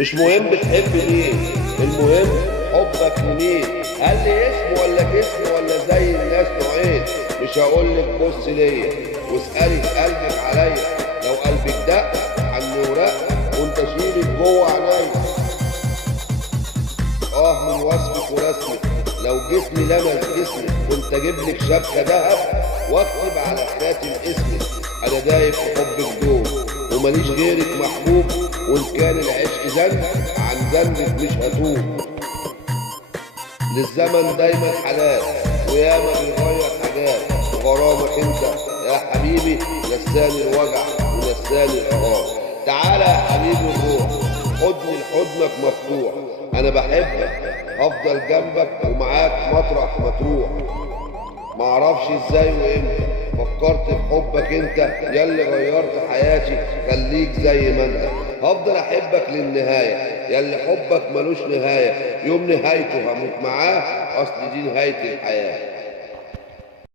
مش مهم بتحب مين، المهم حبك لمين. قال لي اسم ولا جسم ولا زي الناس نوعين. مش هقولك بص ليا واسألي في قلبك عليا. لو قلبك دق عني ورق وانت شيلك جوه عينيا. من وصفك ورسمك. لو جسمي لمس جسمك كنت اجيب لك شبكه دهب واكتب على خاتم اسمك. انا دايب في حبك دوب وماليش غيرك محبوب. وان كان العشق ذنب عن ذنبك مش هتوب. للزمن دايما حلال وياما بيغير حاجات. وغرامك انت يا حبيبي نساني الوجع ونساني القرار. تعالى يا حبيبي الروح حضني لحضنك مفتوح. انا بحبك هفضل جنبك ومعاك مطرح ما تروح. معرفش ازاي وامتى فكرت في حبك انت ياللي غيرت حياتي. خليك زي ما انت هفضل احبك للنهاية ياللي حبك ملوش نهاية. يوم نهايته هموت معاه اصل دي نهاية الحياة.